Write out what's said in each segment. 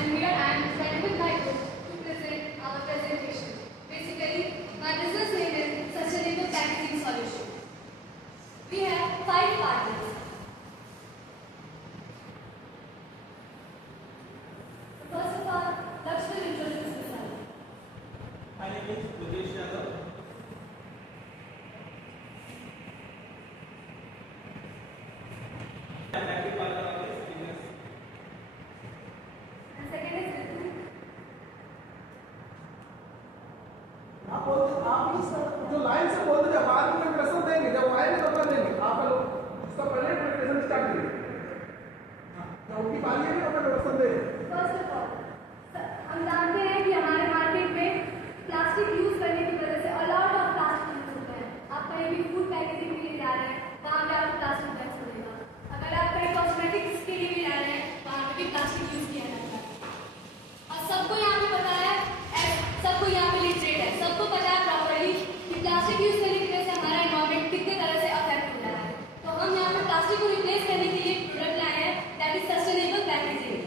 and here I am joined with my group to present our presentation. Basically, my business name is Sustainable Packaging Solution. We have 5 partners. First of all, Lakshmi introduces herself. My name is Bujesh Yadav. I am happy partner of this business. And second is Ritu. आप इस जो line से बोलते थे बाद में प्रश्न देंगे जब आएंगे तब कर देंगे आप लोग इसका पहले प्रेजेंट स्टार्ट करिए जब उनकी बारी है तब प्रश्न देंगे First of all, हम जानते हैं कि हमारे मार्केट में प्लास्टिक यूज करने की वजह से अलॉट ऑफ प्लास्टिक यूज होता है। आप कहीं भी फूड पैकेजिंग के लिए जा रहे हैं, वहाँ पे आपको प्लास्टिक बैग्स मिलेगा। अगर आप कहीं कॉस्मेटिक्स के लिए भी जा रहे हैं, वहाँ पे भी प्लास्टिक यूज किया जाता है। और सबको यहाँ पे पता है, सबको यहाँ पे लिटरेट है, सबको पता है प्रॉपर्ली कि प्लास्टिक यूज करने की वजह से हमारा एनवायरमेंट कितने तरह से अफेक्ट हो रहा है। तो हम यहाँ पे प्लास्टिक को रिप्लेस करने के लिए प्रोडक्ट लाए हैं, that is sustainable packaging.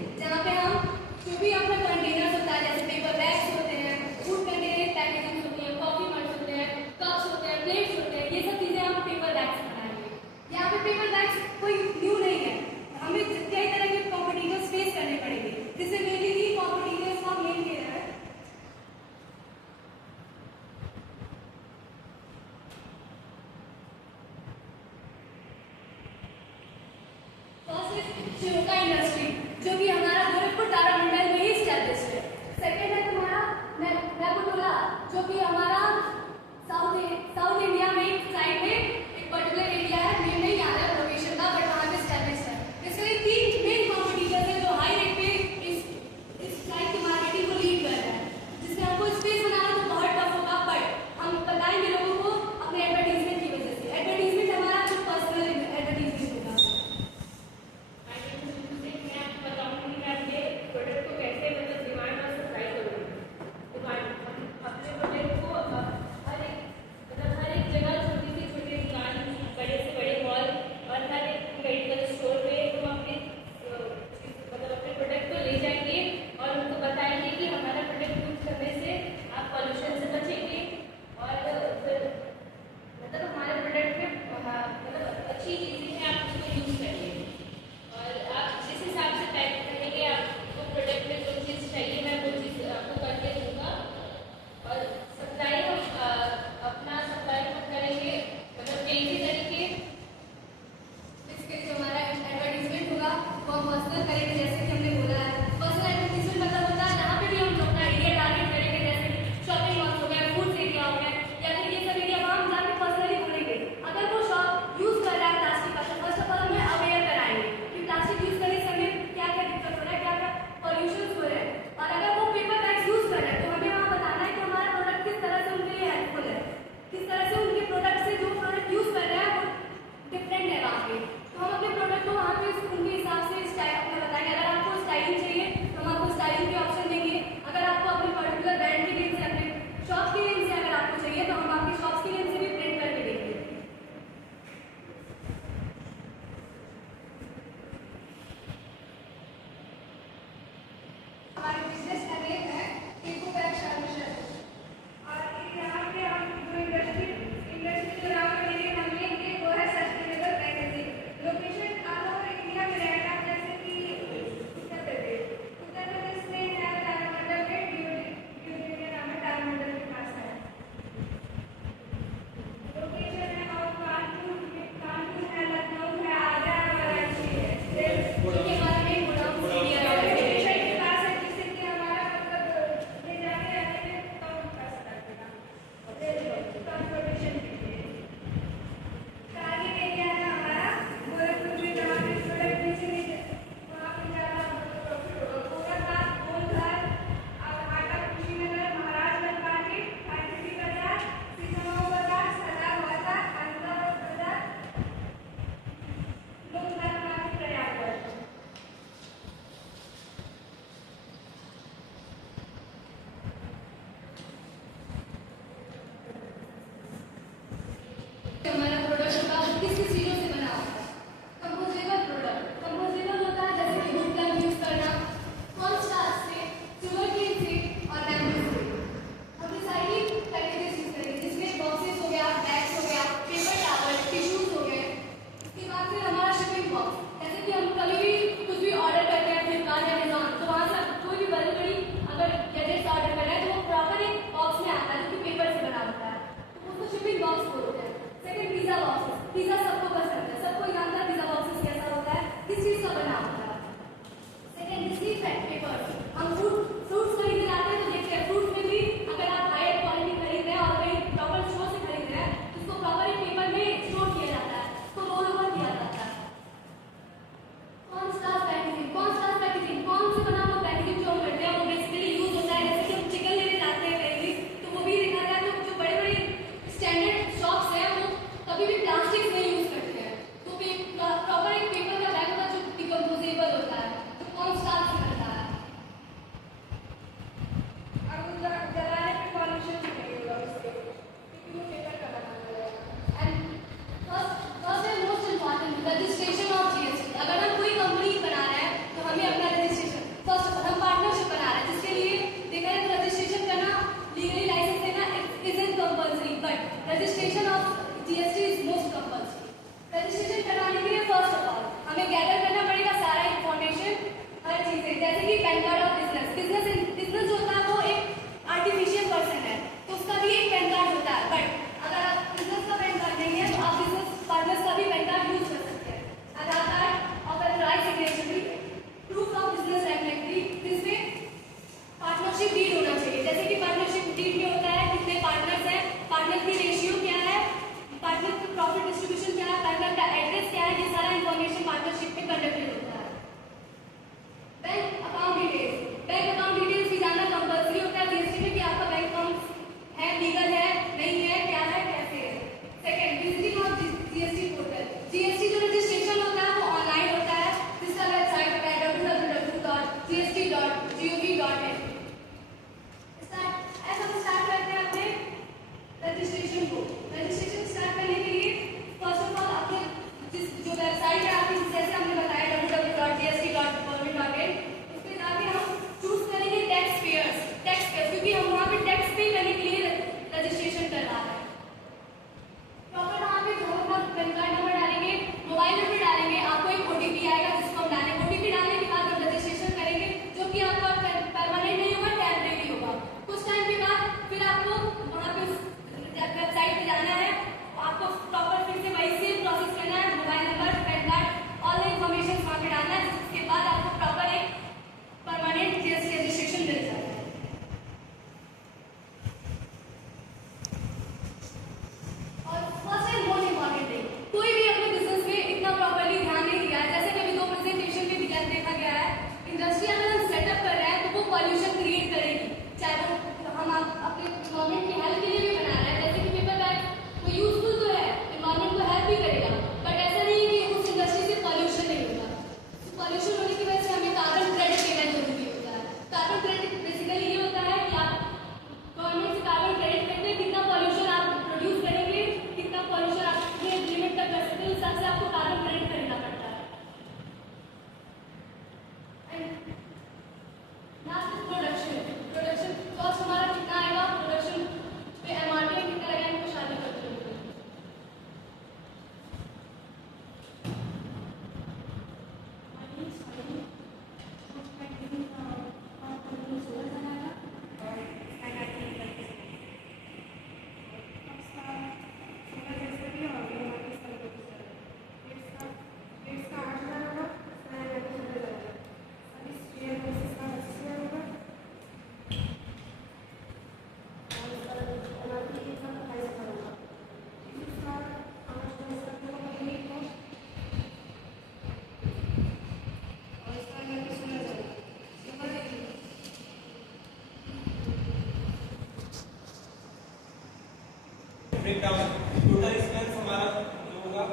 Break down total expense हमारा जो होगा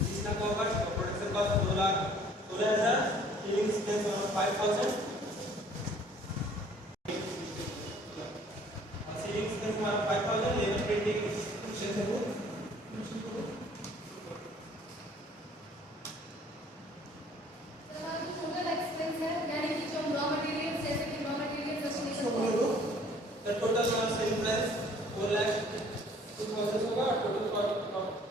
जिसका होगा production cost 2,16,000, selling expense 5,000, selling expense हमारा 5,000, लेबर पेंटिंग सेक्शन है वो टोटल एक्सपेंस है यानी कि जो रॉ मटेरियल जैसे कि raw material the total selling price 4,02,000 होगा, total profit 5,000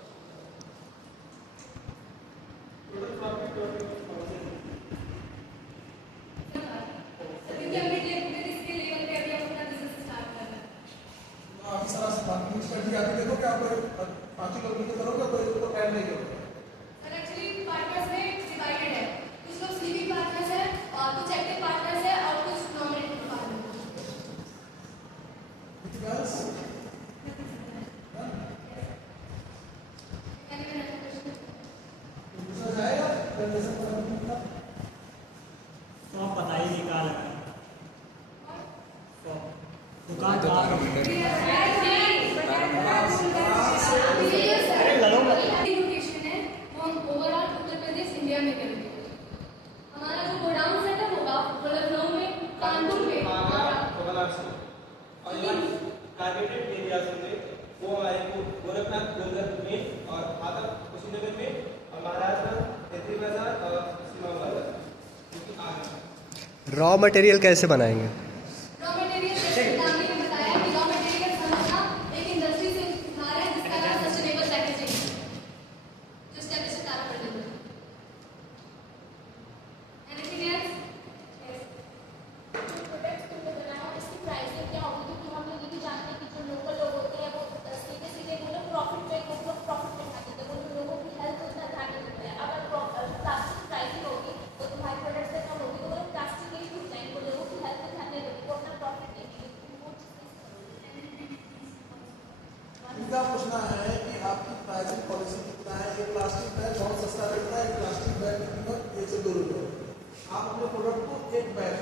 रॉ मटेरियल कैसे बनाएंगे? रॉ मटेरियल जैसे कि नाम ने बताया कि रॉ मटेरियल समझना एक इंडस्ट्री से उठा रहे हैं जिसका नाम सस्टेनेबल पैकेजिंग है, जो स्टेप से स्टार्ट कर देंगे। Anything else? यस। प्रोडक्ट्स तुमने बनाया इसकी प्राइसिंग क्या होगी, क्योंकि हम लोग ये भी जानते हैं कि जो लोकल लोग होते हैं वो सीधे सीधे वो लोग प्रॉफिट पे ध्यान देते हैं, वो लोगों की हेल्थ उतना ध्यान नहीं देते हैं। अगर प्लास्टिक प्राइसिंग होगी तो तुम्हारी प्रोडक्ट से कम होगी तो वो प्लास्टिक नहीं यूज करेंगे, वो लोगों की हेल्थ पे ध्यान नहीं देंगे, वो अपना प्रॉफिट देंगे। वो इनका पूछना है कि आपकी प्राइसिंग पॉलिसी कितना है? ये प्लास्टिक बैग बहुत सस्ता रहता है, प्लास्टिक बैग की कीमत 1 से 2 रुपये। आप अपने प्रोडक्ट को एक बैग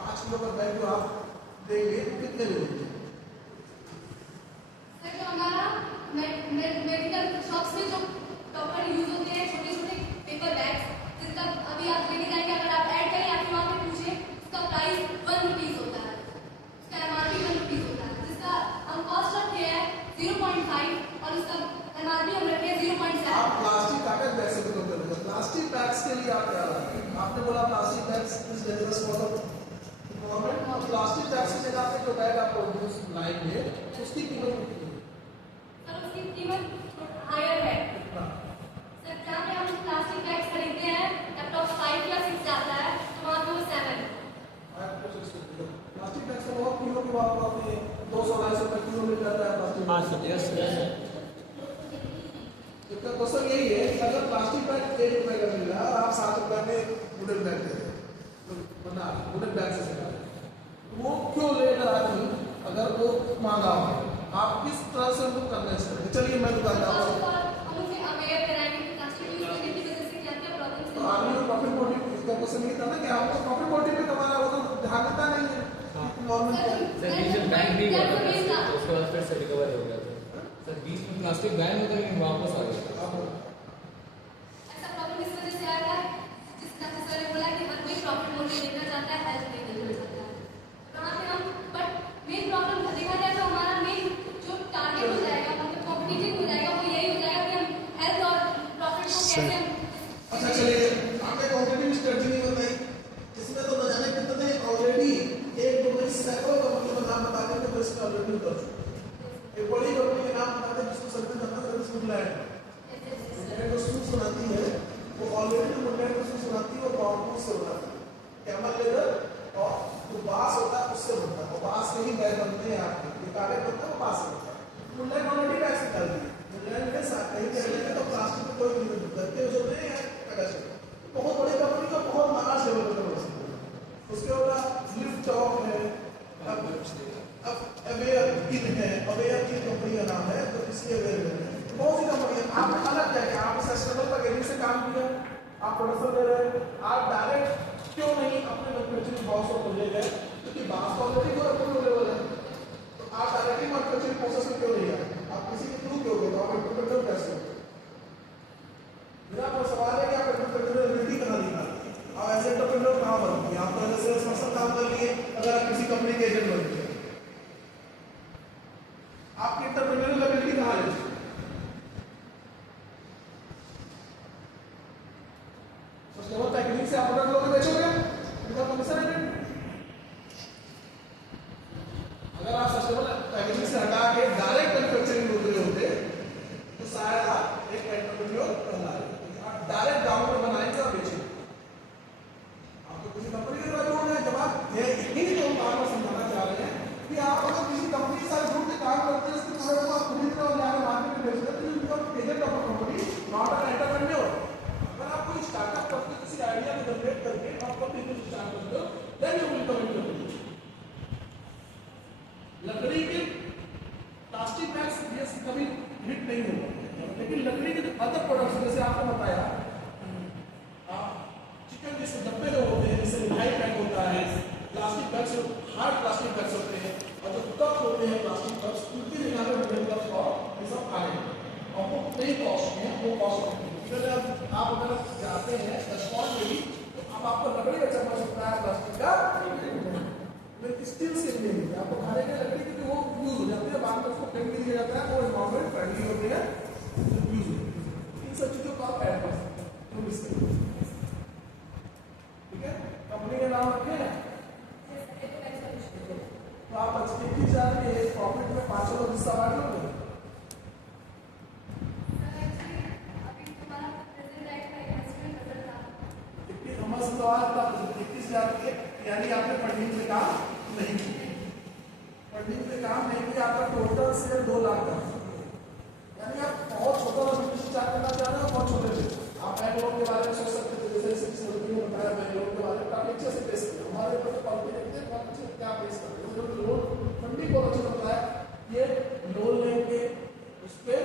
5 किलो का बैग जो आप देंगे कितने में देंगे? सर जो हमारा मेडिकल शॉप्स में जो टॉपर यूज होते हैं छोटे छोटे पेपर बैग्स जिनका अभी आप लेके जाएंगे, अगर आप ऐड करें आपके वहाँ पे पूछे उसका प्राइस 1 रुपीज होता है, उसका एमआरपी 1 रुपीज होता है, जिसका हम कॉस्ट रखे हैं 0.5 और उसका एमआरपी हम रखे हैं 0.7। आप प्लास्टिक कागज बैग से क्यों करेंगे? प्लास्टिक बैग्स के लिए आप क्या लगाएंगे? आपने बोला plastic bags is dangerous for the government. Plastic bags की जगह पे जो बैग आप प्रोड्यूस लाएंगे उसकी कीमत कितनी है? सर उसकी कीमत हायर है। सर जहाँ पे हम प्लास्टिक बैग्स खरीदते हैं अप्रॉक्स 5 या 6 जाता है तो वहाँ पे वो 7 है। प्लास्टिक बैग से बहुत किलो की बात आपने 200-250 रुपये किलो मिल जाता है प्लास्टिक। इसका क्वेश्चन यही है कि अगर प्लास्टिक बैग 1 रुपये का मिल रहा है और आप 7 रुपये में वुडन बैग दे रहे हैं, वरना वुडन बैग से सिखा रहे हैं, वो क्यों लेगा आदमी अगर वो महंगा हो? आप किस तरह से उनको कन्वेंस करेंगे? चलिए मैं दुकानदार हूँ, हम उसे अवेयर कराएंगे कि प्लास्टिक यूज करने की वजह से क्या क्या प्रॉब्लम्स तो आदमी को प्रॉफिट मोटिव, इसका क्वेश्चन ये था ना कि आपको प्रॉफिट मोटिव पे कमाना, वो तो ध्यान देता नहीं है नॉर्मल क्या है। सर बीच में बैन भी हुआ था, उसके बाद फिर से रिकवर हो गया था। सर बीच में प्लास्टिक बैन होता है लेकिन वापस आ गया था। ऐसा प्रॉब्लम इस वजह से आया था जिस तरह से सर ने बोला कि हर कोई प्रॉफिट मोटिव देखना चाहता है, हेल्थ नहीं देखना चाहता है। वहाँ पे हम बट मेन प्रॉब्लम देखा जाए तो हमारा मेन जो टारगेट हो जाएगा, मतलब कॉम्पिटिटिव हो जाएगा, वो यही हो जाएगा कि हम हेल्थ और प्रॉफिट को कैसे हम अच्छा चलिए, आपने कॉम्पिटिटिव स्ट्रेटजी नहीं बताई, इसमें तो न जाने कितने ऑलरेडी 1-2 सैकड़ों कंपनी का नाम बता देंगे तो इसका ऑलरेडी कर चुके। एक बड़ी कंपनी का नाम बता दें जिसको सर्विस करना सर्विस वुडलैंड जो सूट सुनाती है, वो ऑलरेडी जो वुडलैंड को सूट सुनाती है वो बाउंड्री से बनाती है, कैमल लेदर और जो बांस होता है उससे बनता है, और बांस के ही बैग बनते हैं आपके, ये कागज बनता है वो बांस से बनता है। वुडलैंड ऑलरेडी बैग से डाल दिए, वुडलैंड के साथ कहीं चलेंगे तो प्लास्टिक में कोई कीमत नहीं करते जो होते हैं कागज से। बहुत बड़ी कंपनी का बहुत लार्ज लेवल पर बन सकते हैं। उसके बाद लिफ्ट टॉप है, अब अवेयर किन है, अवेयर की कंपनी का नाम है, तो इसकी अवेयर है। बहुत सी कंपनी आप अलग क्या है, आप सस्टेनेबल पैकेजिंग से काम किया, आप प्रोडक्शन दे रहे हैं, आप डायरेक्ट क्यों नहीं अपने मैन्युफैक्चरिंग बॉक्स को ले गए, क्योंकि बांस ऑलरेडी को अप्रूवल लेवल है, तो आप डायरेक्टली मैन्युफैक्चरिंग काम कर लिए अगर आप किसी कंपनी के एजेंट बन गए, आपकी एंटरप्रेन्योरियल एबिलिटी कहाँ है? सस्टेनेबल पैकेजिंग से आप प्रोडक्ट लोग बेचोगे, उनका कमीशन है। अगर आप सस्टेनेबल पैकेजिंग से हटा के डायरेक्ट मैन्युफैक्चरिंग रोक रहे होते तो शायद आप एक एंटरप्रेन्योर कहला रहे। आप डायरेक्ट गांव में बनाएंगे और बेचेंगे, आप तो किसी कंपनी के साथ जोड़ रहे हैं। जब आप यही तो बात में समझाना चाह रहे हैं कि आप अगर किसी कंपनी के साथ जुड़ के काम करते हैं, उसके प्रोडक्ट को आप खरीद रहे हो और यहाँ मार्केट में बेच रहे हो, तो you are agent of a company, not an entrepreneur. अगर आप कोई स्टार्टअप करते हो, किसी आइडिया को जनरेट करके आप अपनी बिजनेस स्टार्ट करते हो, then you will come into the business. लकड़ी के प्लास्टिक बैग्स ये कभी हिट नहीं होगा, लेकिन लकड़ी के अदर प्रोडक्ट्स जैसे आपने बताया चिकन जैसे डब्बे जो होते हैं, जैसे मिठाई पैक होता है, plastic bags hard plastic bags होते हैं, और जो कप होते हैं प्लास्टिक कप्स, उनके जगह पे वुडन कप्स और ये सब आए हैं और वो नहीं कॉस्ट में, वो कॉस्ट में आप अगर जाते हैं रेस्टोरेंट में भी तो अब आपको लकड़ी का चम्मच होता है प्लास्टिक का, स्टील से नहीं मिलते आपको खाने के लकड़ी के, वो यूज हो जाते हैं, बाद में उसको फेंक दिया जाता है, वो एनवायरमेंट फ्रेंडली होते हैं, यूज होते हैं। इन सब चीजों को आप ऐड कर सकते हैं, तो मिस करिए। ठीक है, कंपनी का नाम रखे हैं तो आप 21,000 के प्रॉफिट में 5 लोग हिस्सा बांट लोगे। हमारा सवाल था 21,000 के, यानी आपने फंडिंग पे काम नहीं किया, फंडिंग पे काम नहीं किया, आपका टोटल से 2 लाख का, यानी आप बहुत छोटा बिजनेस स्टार्ट करना चाह रहे हो, बहुत छोटे से आप बैंगलोर के बारे में सोच सकते थे, जैसे इस लड़की ने बताया बैंगलोर के बारे में काफी अच्छे से पेश किया, हमारे ऊपर क्वालिटी देखते हैं बहुत अच्छे क्या पेश करते हैं, लोन फंडिंग बहुत अच्छे से बताया, ये लोन लेंगे उस पर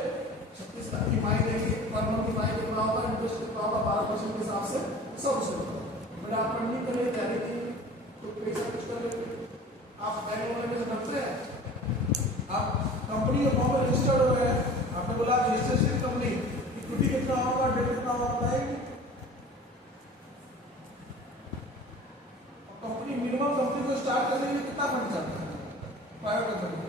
36 लाख की माई देंगे, पर मंथ की माई कितना होगा, इंटरेस्ट कितना होगा 12% के हिसाब से सब उसमें, बट आप फंडिंग करने जाने की तो पैसा कुछ कर लेंगे, आप बैंक वाले में समझते हैं, आप कंपनी के फॉर्म में रजिस्टर्ड हो गए, आपने बोला रजिस्ट्रेशन कंपनी, इक्विटी कितना होगा, डेट कितना होगा बताएंगे, कंपनी मिनिमम कंपनी को स्टार्ट करने के लिए कितना फंड चाहिए, प्राइवेट कंपनी